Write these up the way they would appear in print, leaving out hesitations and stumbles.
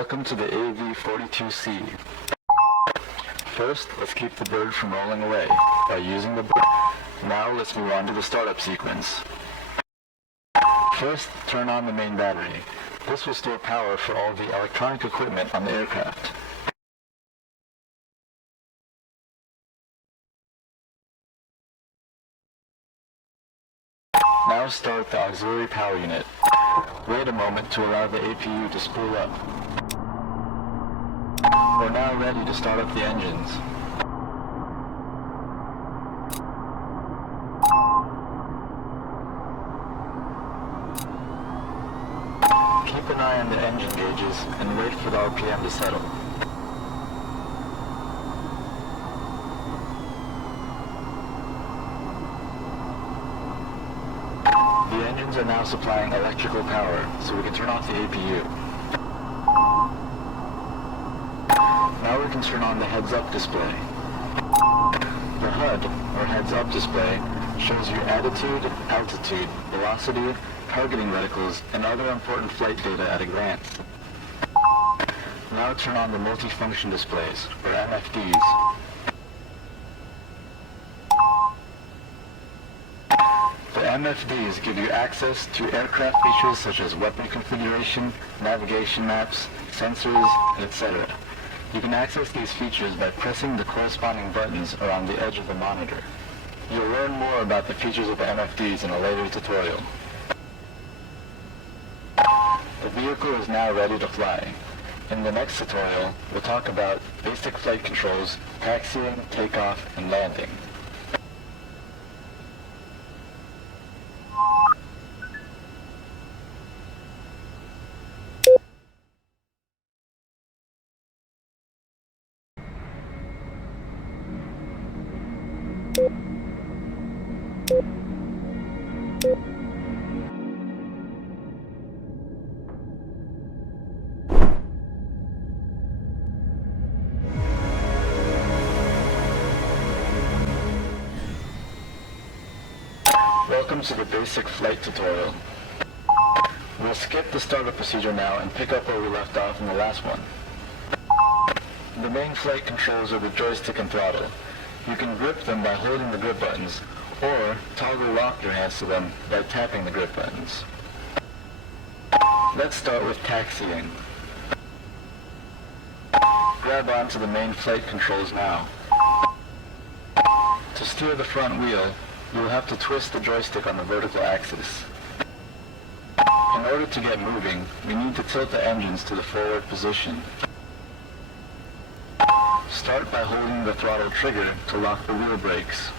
Welcome to the AV-42C. First, let's keep the bird from rolling away by using the bird. Now let's move on to the startup sequence. First, turn on the main battery. This will store power for all the electronic equipment on the aircraft. Now start the auxiliary power unit. Wait a moment to allow the APU to spool up. We're now ready to start up the engines. Keep an eye on the engine gauges and wait for the RPM to settle. The engines are now supplying electrical power, so we can turn off the APU. Now we can turn on the heads-up display. The HUD, or heads-up display, shows you attitude, altitude, velocity, targeting reticles, and other important flight data at a glance. Now turn on the multifunction displays, or MFDs. The MFDs give you access to aircraft features such as weapon configuration, navigation maps, sensors, etc. You can access these features by pressing the corresponding buttons around the edge of the monitor. You'll learn more about the features of the MFDs in a later tutorial. The vehicle is now ready to fly. In the next tutorial, we'll talk about basic flight controls, taxiing, takeoff, and landing. Welcome to the basic flight tutorial. We'll skip the startup procedure now and pick up where we left off in the last one. The main flight controls are the joystick and throttle. You can grip them by holding the grip buttons, or toggle lock your hands to them by tapping the grip buttons. Let's start with taxiing. Grab onto the main flight controls now. To steer the front wheel, you'll have to twist the joystick on the vertical axis. In order to get moving, we need to tilt the engines to the forward position. Start by holding the throttle trigger to lock the wheel brakes.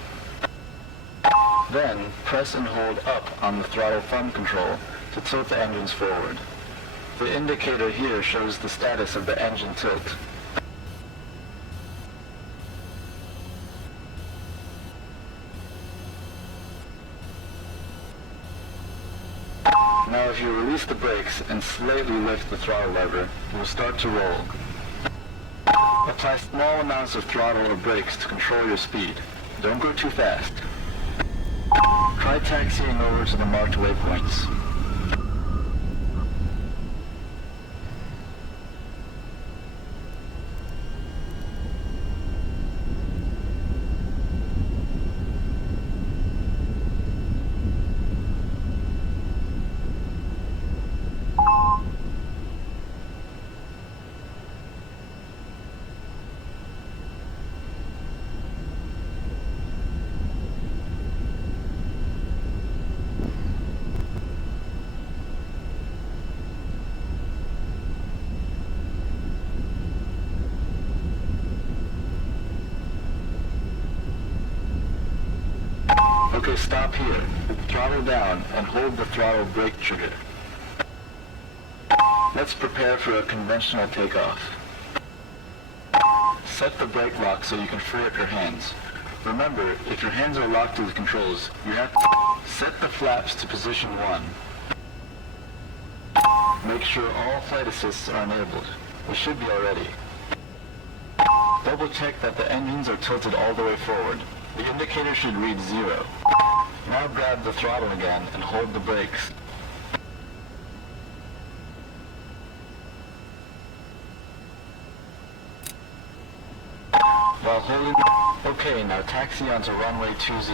Then, press and hold up on the throttle thumb control to tilt the engines forward. The indicator here shows the status of the engine tilt. Now if you release the brakes and slightly lift the throttle lever, you will start to roll. Apply small amounts of throttle or brakes to control your speed. Don't go too fast. Try taxiing over to the marked waypoints. Okay, stop here. Throttle down and hold the throttle brake trigger. Let's prepare for a conventional takeoff. Set the brake lock so you can free up your hands. Remember, if your hands are locked to the controls, you have to set the flaps to position 1. Make sure all flight assists are enabled. They should be already. Double check that the engines are tilted all the way forward. The indicator should read 0. Now grab the throttle again and hold the brakes. while holding... Okay, now taxi onto runway 20.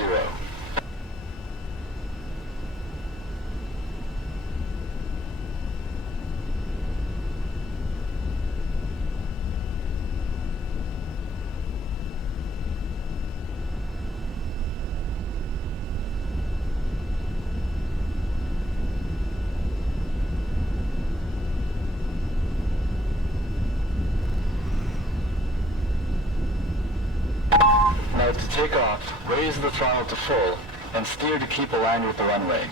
Now to take off, raise the throttle to full, and steer to keep aligned with the runway.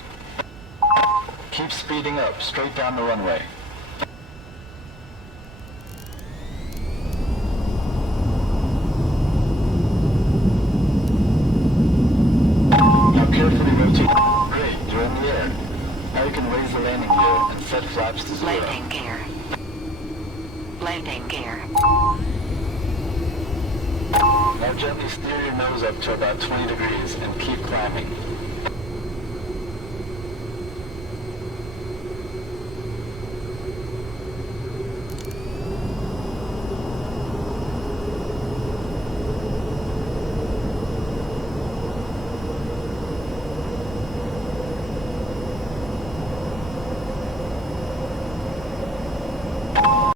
Keep speeding up, straight down the runway. Now carefully rotate. Great, you're in the air. Now you can raise the landing gear and set flaps to 0. Landing gear. Landing gear. Now gently steer your nose up to about 20 degrees and keep climbing.